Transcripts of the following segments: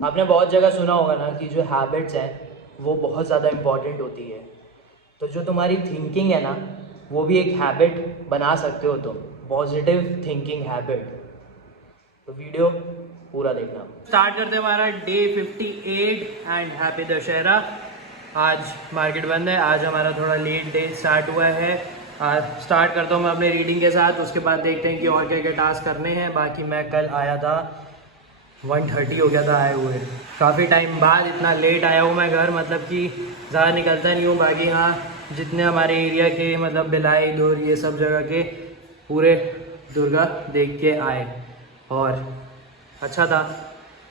आपने बहुत जगह सुना होगा ना कि जो हैबिट्स हैं वो बहुत ज़्यादा इम्पॉर्टेंट होती है। तो जो तुम्हारी थिंकिंग है ना, वो भी एक हैबिट बना सकते हो तुम, पॉजिटिव थिंकिंग हैबिट। तो वीडियो पूरा देखना। स्टार्ट करते हैं हमारा डे 58 एंड हैप्पी दशहरा। आज मार्केट बंद है, आज हमारा थोड़ा लेट डे स्टार्ट हुआ है। आज स्टार्ट करता हूँ मैं अपने रीडिंग के साथ, उसके बाद देखते हैं कि और क्या क्या टास्क करने हैं। बाकी मैं कल आया था 1:30 हो गया था आए हुए, काफ़ी टाइम बाद इतना लेट आया हूँ मैं घर, मतलब कि ज़्यादा निकलता नहीं हूँ। बाकी हाँ, जितने हमारे एरिया के मतलब भिलाई दूर ये सब जगह के पूरे दुर्गा देख के आए और अच्छा था।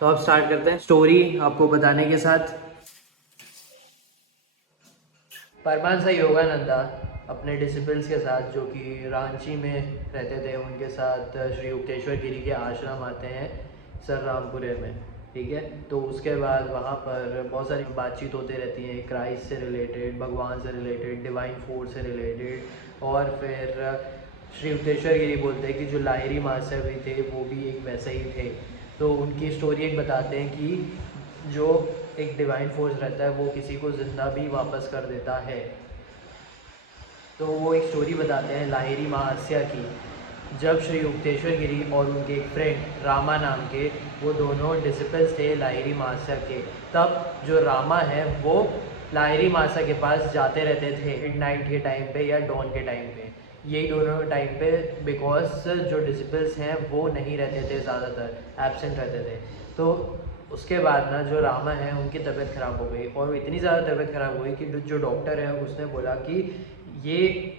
तो अब स्टार्ट करते हैं स्टोरी आपको बताने के साथ। परमानसा योगानंदा अपने डिसिपल्स के साथ जो कि रांची में रहते थे, उनके साथ श्री युक्तेश्वर गिरी के आश्रम आते हैं सर रामपुरे में, ठीक है। तो उसके बाद वहाँ पर बहुत सारी बातचीत होती रहती हैं, क्राइस्ट से रिलेटेड, भगवान से रिलेटेड, डिवाइन फोर्स से रिलेटेड। और फिर श्री युक्तेश्वर गिरी बोलते हैं कि जो लाहिरी मास्टर भी थे वो भी एक वैसे ही थे। तो उनकी स्टोरी एक बताते हैं कि जो एक डिवाइन फोर्स रहता है वो किसी को ज़िंदा भी वापस कर देता है। तो वो एक स्टोरी बताते हैं लाहिरी महास्या की, जब श्री युक्तेश्वर गिरी और उनके एक फ्रेंड रामा नाम के, वो दोनों डिसिपल्स थे लाहिरी महास्या के। तब जो रामा है वो लाहिरी महास्या के पास जाते रहते थे मिडनाइट के टाइम पे या डॉन के टाइम पे, यही दोनों टाइम पे, बिकॉज जो डिसिपल्स हैं वो नहीं रहते थे, ज़्यादातर एब्सेंट रहते थे। तो उसके बाद ना जो रामा है उनकी तबीयत ख़राब हो गई, और इतनी ज़्यादा तबीयत ख़राब हो गई कि जो डॉक्टर है उसने बोला कि ये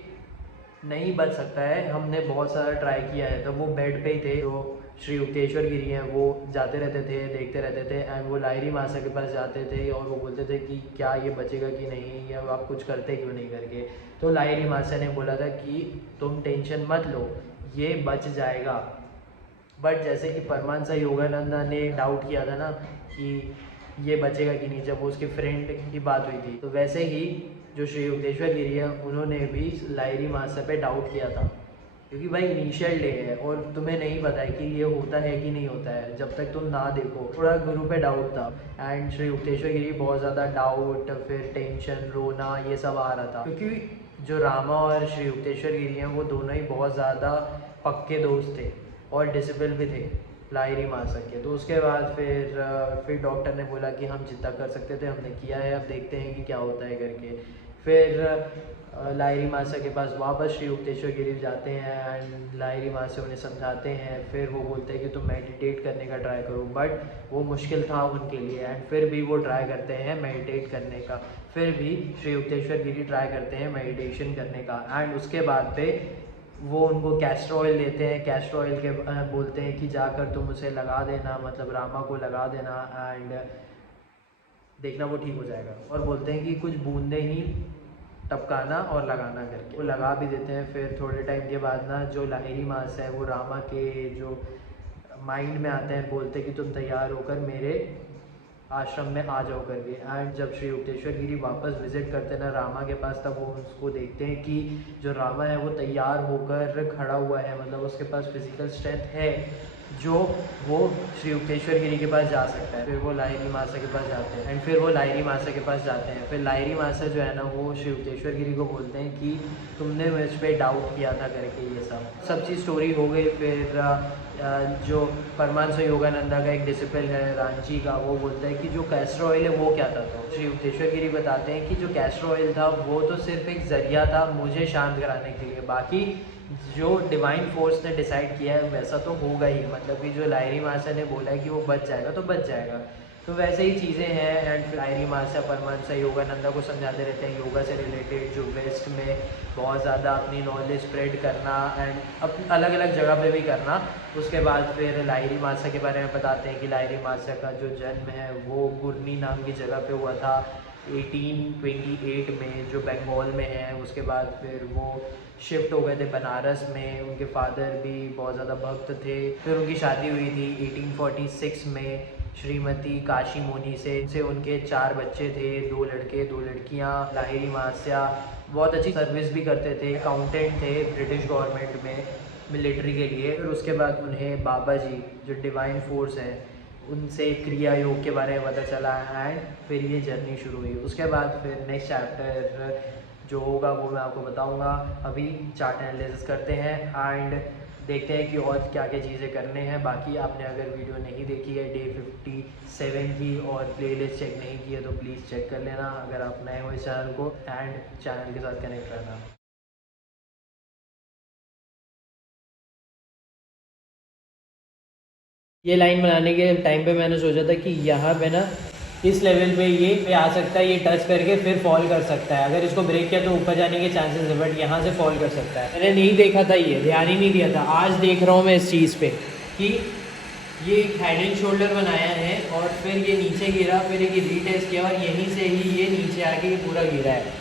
नहीं बच सकता है, हमने बहुत सारा ट्राई किया है। तो वो बेड पे ही थे, तो श्री युक्तेश्वर गिरी हैं वो जाते रहते थे, देखते रहते थे, एंड वो लाहिरी मासा के पास जाते थे और वो बोलते थे कि क्या ये बचेगा कि नहीं, या आप कुछ करते क्यों नहीं करके। तो लाहिरी मासा ने बोला था कि तुम टेंशन मत लो, ये बच जाएगा। बट जैसे कि परमानसा योगानंदा ने डाउट किया था ना कि ये बचेगा कि नहीं, जब वो उसके फ्रेंड की बात हुई थी, तो वैसे ही जो श्री युक्तेश्वर गिरी है उन्होंने भी लाहिरी मासा पे डाउट किया था। क्योंकि भाई इनिशियल डे है और तुम्हें नहीं पता है कि ये होता है कि नहीं होता है, जब तक तुम ना देखो। थोड़ा गुरु पे डाउट था, एंड श्री युक्तेश्वर गिरी बहुत ज़्यादा डाउट, फिर टेंशन, रोना, ये सब आ रहा था। क्योंकि जो रामा और श्री युक्तेश्वर गिरी हैं वो दोनों ही बहुत ज़्यादा पक्के दोस्त थे और डिसिपल भी थे लाहिरी मासा के। तो उसके बाद फिर डॉक्टर ने बोला कि हम जितना कर सकते थे हमने किया है, अब देखते हैं कि क्या होता है करके। फिर लाहिरी मासा के पास वापस श्री युक्तेश्वर गिरी जाते हैं, एंड लाहिरी मासा उन्हें समझाते हैं। फिर वो बोलते हैं कि तुम मेडिटेट करने का ट्राई करो, बट वो मुश्किल था उनके लिए, एंड फिर भी वो ट्राई करते हैं मेडिटेट करने का। फिर भी श्री युक्तेश्वर गिरी ट्राई करते हैं मेडिटेशन करने का, एंड उसके बाद पे वो उनको कैस्टर ऑयल देते हैं। कैस्टर ऑयल के बोलते हैं कि जाकर तुम उसे लगा देना, मतलब रामा को लगा देना, एंड देखना वो ठीक हो जाएगा। और बोलते हैं कि कुछ बूंदे ही टपकाना और लगाना करके, वो लगा भी देते हैं। फिर थोड़े टाइम के बाद ना जो लाहिरी मास है वो रामा के जो माइंड में आते हैं, बोलते हैं कि तुम तैयार होकर मेरे आश्रम में आ जाओ करके। एंड जब श्री युक्तेश्वर गिरी वापस विजिट करते हैं ना रामा के पास, तब वो उसको देखते हैं कि जो रामा है वो तैयार होकर खड़ा हुआ है, मतलब उसके पास फिजिकल स्ट्रेंथ है जो वो श्री युक्तेश्वर गिरी के पास जा सकता है। फिर वो लाहिरी मासा के पास जाते हैं, एंड फिर वो लाहिरी मासा के पास जाते हैं। फिर लाहिरी मासा जो है ना वो श्री युक्तेश्वर गिरी को बोलते हैं कि तुमने मुझ पर डाउट किया था करके, ये सब चीज़ स्टोरी हो गई। फिर जो परमानसा योगानंदा का एक डिसिपल है रांची का, वो बोलता है कि जो कैस्टर ऑयल है वो क्या था। तो श्री युक्तेश्वर गिरी बताते हैं कि जो कैस्टर ऑयल था वो तो सिर्फ एक ज़रिया था मुझे शांत कराने के लिए, बाकी जो डिवाइन फोर्स ने डिसाइड किया है वैसा तो होगा ही, मतलब कि जो लाहिरी मासा ने बोला है कि वो बच जाएगा तो बच जाएगा। तो वैसे ही चीज़ें हैं। एंड लाहिरी मासा परमानसा योगानंदा को समझाते रहते हैं योगा से रिलेटेड, जो वेस्ट में बहुत ज़्यादा अपनी नॉलेज स्प्रेड करना, एंड अब अलग अलग जगह पे भी करना। उसके बाद फिर लाहिरी मासा के बारे में बताते हैं कि लाहिरी मासा का जो जन्म है वो गुरनी नाम की जगह पे हुआ था 1828 में, जो बंगाल में है। उसके बाद फिर वो शिफ्ट हो गए थे बनारस में, उनके फादर भी बहुत ज़्यादा भक्त थे। फिर उनकी शादी हुई थी 1846 में श्रीमती काशी मोनी से उनके 4 बच्चे थे, 2 लड़के 2 लड़कियाँ। लाहिरी मास्या बहुत अच्छी सर्विस भी करते थे, अकाउंटेंट थे ब्रिटिश गवर्नमेंट में मिलिट्री के लिए। फिर उसके बाद उन्हें बाबा जी जो डिवाइन फोर्स है उनसे क्रिया योग के बारे में पता चला एंड फिर ये जर्नी शुरू हुई। उसके बाद फिर नेक्स्ट चैप्टर जो होगा वो मैं आपको बताऊंगा। अभी चार्ट एनालिसिस करते हैं एंड देखते हैं कि और क्या क्या चीज़ें करने हैं। बाकी आपने अगर वीडियो नहीं देखी है डे 57 की और प्लेलिस्ट चेक नहीं की है तो प्लीज़ चेक कर लेना अगर आप नए हो इस चैनल को एंड चैनल के साथ कनेक्ट रहना। ये लाइन बनाने के टाइम पे मैंने सोचा था कि यहाँ पे ना इस लेवल पे ये पे आ सकता है, ये टच करके फिर फॉल कर सकता है। अगर इसको ब्रेक किया तो ऊपर जाने के चांसेस है, बट यहाँ से फॉल कर सकता है। मैंने नहीं देखा था, ये ध्यान ही नहीं दिया था। आज देख रहा हूँ मैं इस चीज़ पे कि ये एक हेड एंड शोल्डर बनाया है और फिर ये नीचे गिरा, फिर एक रीटेस्ट किया और यहीं से ही ये नीचे आके ये पूरा गिरा है।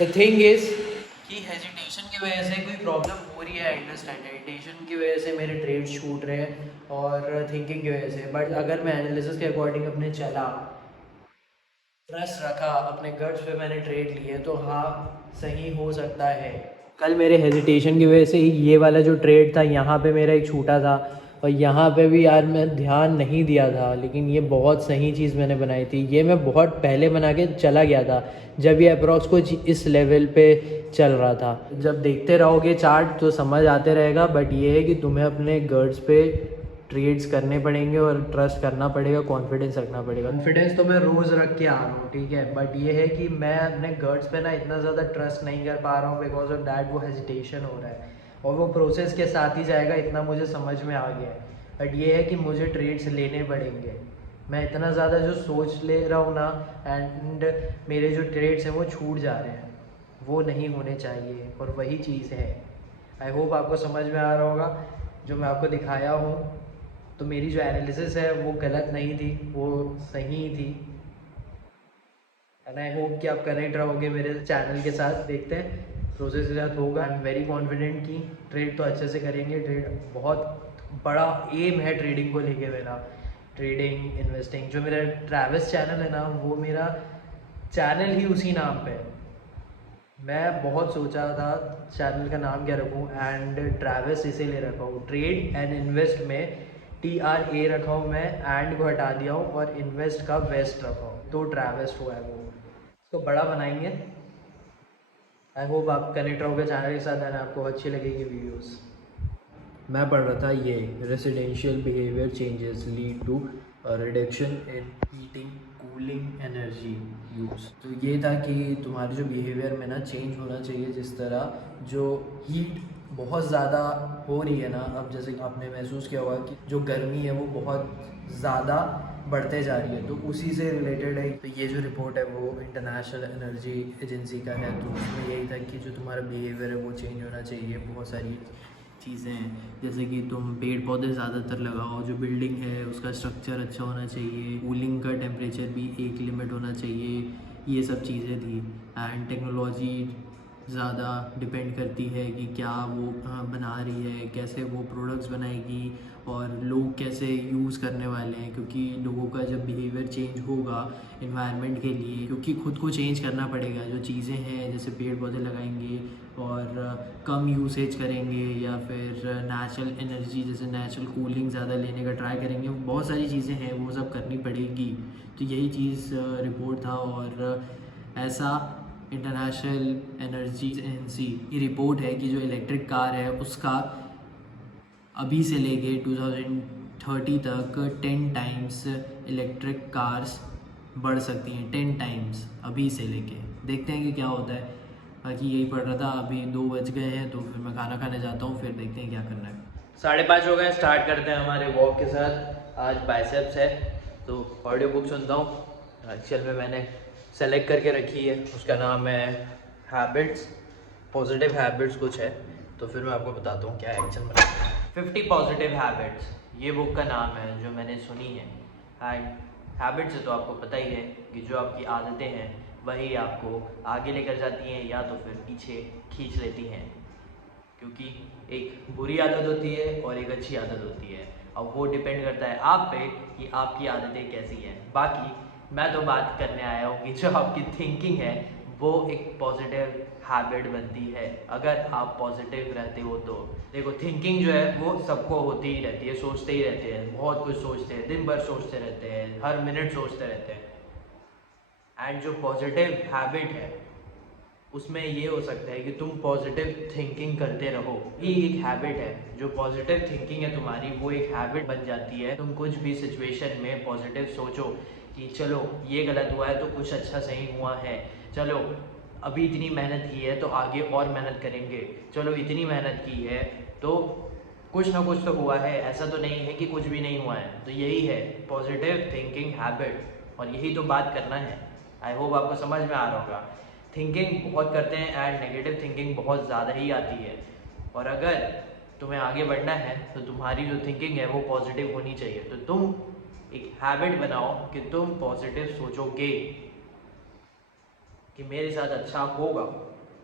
द थिंग इज़ कि हेजिटेशन की वजह से कोई प्रॉब्लम हो रही है। अंडरस्टैंड, हेजिटेशन की वजह से मेरे ट्रेड छूट रहे हैं और थिंकिंग की वजह से। बट अगर मैं एनालिसिस के अकॉर्डिंग अपने चला, ट्रस्ट रखा, अपने गट्स पे मैंने ट्रेड लिए तो हाँ सही हो सकता है। कल मेरे हेजिटेशन की वजह से ही ये वाला जो ट्रेड था यहाँ पे मेरा एक छूटा था और यहाँ पे भी यार मैं ध्यान नहीं दिया था, लेकिन ये बहुत सही चीज़ मैंने बनाई थी। ये मैं बहुत पहले बना के चला गया था जब ये अप्रॉक्स कुछ इस लेवल पे चल रहा था। जब देखते रहोगे चार्ट तो समझ आते रहेगा, बट ये है कि तुम्हें अपने गट्स पे ट्रेड्स करने पड़ेंगे और ट्रस्ट करना पड़ेगा, कॉन्फिडेंस रखना पड़ेगा। कॉन्फिडेंस तो मैं रोज़ रख के आ रहा हूँ, ठीक है, बट ये है कि मैं अपने गट्स पे ना इतना ज़्यादा ट्रस्ट नहीं कर पा रहा हूँ बिकॉज ऑफ डैट वो हेजिटेशन हो रहा है और वो प्रोसेस के साथ ही जाएगा, इतना मुझे समझ में आ गया है। बट ये है कि मुझे ट्रेड्स लेने पड़ेंगे। मैं इतना ज़्यादा जो सोच ले रहा हूँ ना एंड मेरे जो ट्रेड्स हैं वो छूट जा रहे हैं, वो नहीं होने चाहिए और वही चीज़ है। आई होप आपको समझ में आ रहा होगा जो मैं आपको दिखाया हूँ। तो मेरी जो एनालिसिस है वो गलत नहीं थी, वो सही थी एंड आई होप कि आप कनेक्ट रहोगे मेरे चैनल के साथ। देखते हैं प्रोसेस के साथ होगा। आई एम वेरी कॉन्फिडेंट कि ट्रेड तो अच्छे से करेंगे। ट्रेड बहुत बड़ा एम है ट्रेडिंग को लेके मेरा, ट्रेडिंग इन्वेस्टिंग। जो मेरा ट्रैविस चैनल है ना वो मेरा चैनल ही उसी नाम पे है। मैं बहुत सोचा था चैनल का नाम क्या रखूं एंड ट्रैविस इसीलिए रखा हूँ। ट्रेड एंड इन्वेस्ट में TRA रखा हूँ मैं, एंड को हटा दिया हूँ और इन्वेस्ट का वेस्ट रखा हूँ, तो ट्रैविस हुआ है वो। तो बड़ा बनाएंगे। आई होप आप कनेक्ट रहोगे चैनल के साथ एंड आपको अच्छी लगेगी वीडियोस। मैं पढ़ रहा था ये residential behaviour changes lead to reduction in heating cooling energy use. तो ये था कि तुम्हारे जो बिहेवियर में ना चेंज होना चाहिए। जिस तरह जो हीट बहुत ज़्यादा हो रही है ना, अब जैसे कि आपने महसूस किया होगा कि जो गर्मी है वो बहुत ज़्यादा बढ़ते जा रही है, तो उसी से रिलेटेड है। तो ये जो रिपोर्ट है वो इंटरनेशनल एनर्जी एजेंसी का है, तो उसमें यही था कि जो तुम्हारा बिहेवियर है वो चेंज होना चाहिए। बहुत सारी चीज़ें हैं जैसे कि तुम पेड़ पौधे ज़्यादातर लगाओ, जो बिल्डिंग है उसका स्ट्रक्चर अच्छा होना चाहिए, कूलिंग का टेम्परेचर भी एक लिमिट होना चाहिए, ये सब चीज़ें थी। एंड टेक्नोलॉजी ज़्यादा डिपेंड करती है कि क्या वो बना रही है, कैसे वो प्रोडक्ट्स बनाएगी और लोग कैसे यूज़ करने वाले हैं, क्योंकि लोगों का जब बिहेवियर चेंज होगा इन्वायरमेंट के लिए, क्योंकि खुद को चेंज करना पड़ेगा। जो चीज़ें हैं जैसे पेड़ पौधे लगाएंगे और कम यूसेज करेंगे या फिर नेचुरल एनर्जी जैसे नेचुरल कूलिंग ज़्यादा लेने का ट्राई करेंगे, बहुत सारी चीज़ें हैं वो सब करनी पड़ेगी। तो यही चीज़ रिपोर्ट था और ऐसा इंटरनेशनल एनर्जी एजेंसी की रिपोर्ट है कि जो इलेक्ट्रिक कार है उसका अभी से लेके 2030 तक 10 टाइम्स इलेक्ट्रिक कार्स बढ़ सकती हैं, 10 टाइम्स अभी से लेके। देखते हैं कि क्या होता है। बाकी यही पढ़ रहा था। अभी 2 बज गए हैं तो फिर मैं खाना खाने जाता हूँ, फिर देखते हैं क्या करना है। 5:30 हो गए, स्टार्ट करते हैं हमारे वॉक के साथ। आज बाइसेप्स है तो ऑडियो बुक सुनता हूँ। एक्चुअल में मैंने सेलेक्ट करके रखी है, उसका नाम है हैबिट्स, पॉजिटिव हैबिट्स कुछ है, तो फिर मैं आपको बताता हूँ क्या एक्शन बना। 50 पॉजिटिव हैबिट्स ये बुक का नाम है जो मैंने सुनी है। एंड हैबिट से तो आपको पता ही है कि जो आपकी आदतें हैं वही आपको आगे लेकर जाती हैं या तो फिर पीछे खींच लेती हैं, क्योंकि एक बुरी आदत होती है और एक अच्छी आदत होती है। अब वो डिपेंड करता है आप पे कि आपकी आदतें कैसी हैं। बाकी मैं तो बात करने आया हूँ कि जो आपकी थिंकिंग है वो एक पॉजिटिव हैबिट बनती है अगर आप पॉजिटिव रहते हो तो। देखो थिंकिंग जो है वो सबको होती ही रहती है, सोचते ही रहते हैं, बहुत कुछ सोचते हैं, दिन भर सोचते रहते हैं, हर मिनट सोचते रहते हैं। एंड जो पॉजिटिव हैबिट है उसमें ये हो सकता है कि तुम पॉजिटिव थिंकिंग करते रहो। ये एक हैबिट है, जो पॉजिटिव थिंकिंग है तुम्हारी वो एक हैबिट बन जाती है। तुम कुछ भी सिचुएशन में पॉजिटिव सोचो कि चलो ये गलत हुआ है तो कुछ अच्छा सही हुआ है, चलो अभी इतनी मेहनत की है तो आगे और मेहनत करेंगे, चलो इतनी मेहनत की है तो कुछ ना कुछ तो हुआ है, ऐसा तो नहीं है कि कुछ भी नहीं हुआ है। तो यही है पॉजिटिव थिंकिंग हैबिट और यही तो बात करना है। आई होप आपको समझ में आ रहा होगा। थिंकिंग बहुत करते हैं एंड नेगेटिव थिंकिंग बहुत ज़्यादा ही आती है, और अगर तुम्हें आगे बढ़ना है तो तुम्हारी जो थिंकिंग है वो पॉजिटिव होनी चाहिए। तो तुम एक हैबिट बनाओ कि तुम पॉजिटिव सोचोगे कि मेरे साथ अच्छा होगा,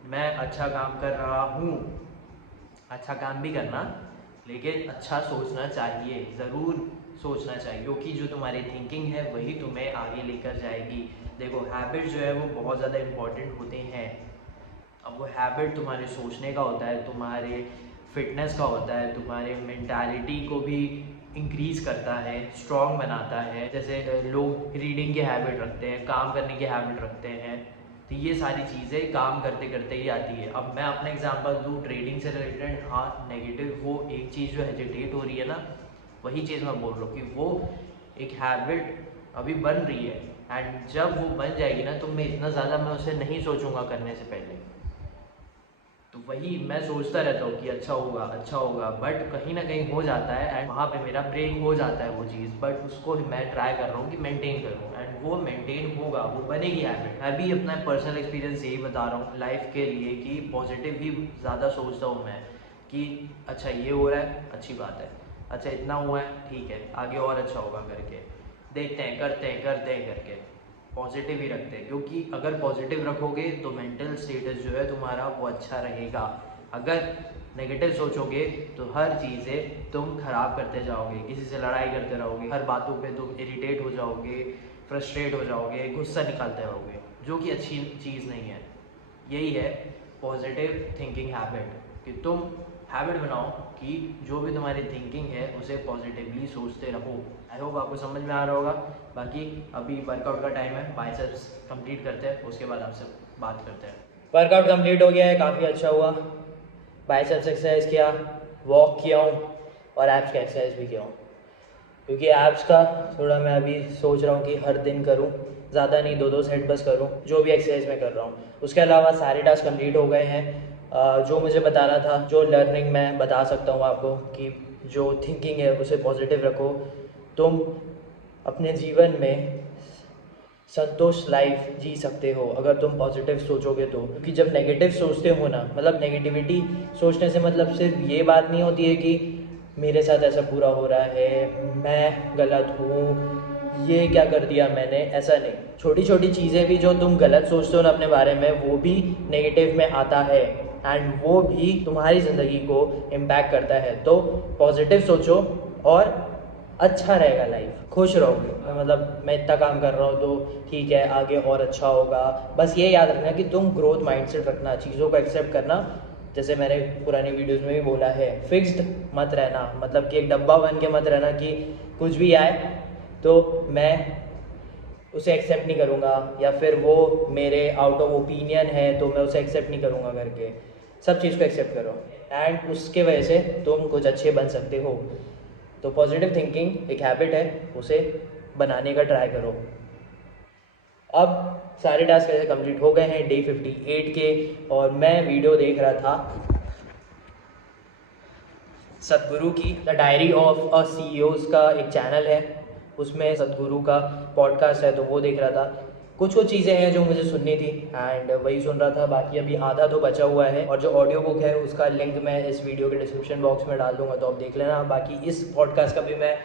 मैं अच्छा काम कर रहा हूँ। अच्छा काम भी करना, लेकिन अच्छा सोचना चाहिए, ज़रूर सोचना चाहिए, क्योंकि जो तुम्हारी थिंकिंग है वही तुम्हें आगे लेकर जाएगी। देखो हैबिट जो है वो बहुत ज़्यादा इम्पॉर्टेंट होते हैं। अब वो हैबिट तुम्हारे सोचने का होता है, तुम्हारे फिटनेस का होता है, तुम्हारे मेंटालिटी को भी इंक्रीज़ करता है, स्ट्रॉन्ग बनाता है। जैसे लोग रीडिंग की हैबिट रखते हैं, काम करने की हैबिट रखते हैं, तो ये सारी चीज़ें काम करते करते ही आती है। अब मैं अपना एग्जांपल दूँ ट्रेडिंग से रिलेटेड, हाँ नेगेटिव वो एक चीज़ जो हेजिटेट हो रही है ना, वही चीज़ मैं बोल रहा हूँ कि वो एक हैबिट अभी बन रही है। एंड जब वो बन जाएगी ना तो मैं इतना ज़्यादा मैं उसे नहीं सोचूंगा करने से पहले। तो वही मैं सोचता रहता हूँ कि अच्छा होगा अच्छा होगा, बट कहीं ना कहीं हो जाता है एंड वहाँ पे मेरा ब्रेक हो जाता है वो चीज़। बट उसको मैं ट्राई कर रहा हूँ कि मेंटेन करूँ एंड वो मेंटेन होगा, वो बनेगी हैबिट। मैं भी अपना पर्सनल एक्सपीरियंस यही बता रहा हूँ लाइफ के लिए कि पॉजिटिव ही ज़्यादा सोचता हूँ मैं कि अच्छा ये हो रहा है, अच्छी बात है, अच्छा इतना हुआ है, ठीक है, आगे और अच्छा होगा करके देखते हैं, करते हैं करके पॉजिटिव ही रखते हैं। क्योंकि अगर पॉजिटिव रखोगे तो मेंटल स्टेटस जो है तुम्हारा वो अच्छा रहेगा। अगर नेगेटिव सोचोगे तो हर चीज़ें तुम खराब करते जाओगे, किसी से लड़ाई करते रहोगे, हर बातों पे तुम इरिटेट हो जाओगे, फ्रस्ट्रेट हो जाओगे, गुस्सा निकालते रहोगे, जो कि अच्छी चीज़ नहीं है। यही है पॉजिटिव थिंकिंग हैबिट, कि तुम हैबिट बनाओ कि जो भी तुम्हारी थिंकिंग है उसे पॉजिटिवली सोचते रहो। आई होप आपको समझ में आ रहा होगा। बाकी अभी वर्कआउट का टाइम है, बाइसेप्स कंप्लीट करते हैं, उसके बाद आपसे बात करते हैं। वर्कआउट कंप्लीट हो गया है, काफ़ी अच्छा हुआ। बाइसेप्स एक्सरसाइज किया, वॉक किया हूँ और एब्स का एक्सरसाइज भी किया हूँ। क्योंकि एब्स का थोड़ा मैं अभी सोच रहा हूँ कि हर दिन करूँ, ज़्यादा नहीं, 2-2 सेट बस करूँ जो भी एक्सरसाइज मैं कर रहा हूँ। उसके अलावा सारे टास्क कंप्लीट हो गए हैं। जो मुझे बताना था, जो लर्निंग मैं बता सकता हूँ आपको कि जो थिंकिंग है उसे पॉजिटिव रखो। तुम अपने जीवन में संतोष लाइफ जी सकते हो अगर तुम पॉजिटिव सोचोगे तो। क्योंकि जब नेगेटिव सोचते हो ना, मतलब नेगेटिविटी सोचने से मतलब सिर्फ ये बात नहीं होती है कि मेरे साथ ऐसा पूरा हो रहा है, मैं गलत हूँ, ये क्या कर दिया मैंने, ऐसा नहीं। छोटी छोटी चीज़ें भी जो तुम गलत सोचते हो ना अपने बारे में, वो भी नेगेटिव में आता है एंड वो भी तुम्हारी ज़िंदगी को इम्पैक्ट करता है। तो पॉजिटिव सोचो और अच्छा रहेगा, लाइफ खुश रहोगे। मतलब मैं इतना काम कर रहा हूँ तो ठीक है, आगे और अच्छा होगा। बस ये याद रखना कि तुम ग्रोथ माइंडसेट रखना, चीज़ों को एक्सेप्ट करना। जैसे मैंने पुरानी वीडियोस में भी बोला है, फिक्स्ड मत रहना, मतलब कि एक डब्बा बन के मत रहना कि कुछ भी आए तो मैं उसे एक्सेप्ट नहीं करूँगा, या फिर वो मेरे आउट ऑफ ओपिनियन है तो मैं उसे एक्सेप्ट नहीं करूँगा करके। सब चीज़ को एक्सेप्ट करो एंड उसके वजह से तुम कुछ अच्छे बन सकते हो। तो पॉजिटिव थिंकिंग एक हैबिट है, उसे बनाने का ट्राई करो। अब सारे टास्क ऐसे कंप्लीट हो गए हैं डे 58 के, और मैं वीडियो देख रहा था सदगुरु की, the diary of a CEOs का एक चैनल है, उसमें सदगुरु का पॉडकास्ट है तो वो देख रहा था। कुछ कुछ चीज़ें हैं जो मुझे सुननी थी एंड वही सुन रहा था। बाकी अभी आधा तो बचा हुआ है, और जो ऑडियो बुक है उसका लिंक मैं इस वीडियो के डिस्क्रिप्शन बॉक्स में डाल दूंगा, तो आप देख लेना। बाकी इस पॉडकास्ट का भी मैं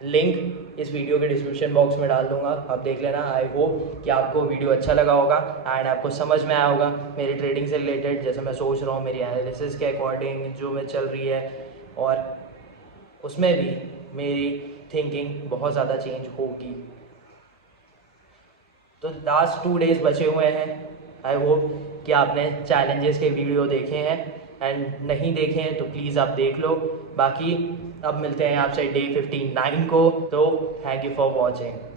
लिंक इस वीडियो के डिस्क्रिप्शन बॉक्स में डाल दूंगा, आप देख लेना। आई होप कि आपको वीडियो अच्छा लगा होगा एंड आपको समझ में आया होगा मेरी ट्रेडिंग से रिलेटेड, जैसे मैं सोच रहा हूँ, मेरी एनालिसिस के अकॉर्डिंग जो मैं चल रही है, और उसमें भी मेरी थिंकिंग बहुत ज़्यादा चेंज होगी। तो लास्ट 2 डेज़ बचे हुए हैं, आई होप कि आपने चैलेंजेस के वीडियो देखे हैं, एंड नहीं देखे हैं तो प्लीज़ आप देख लो। बाकी अब मिलते हैं आपसे डे 59 को, तो थैंक यू फॉर वॉचिंग।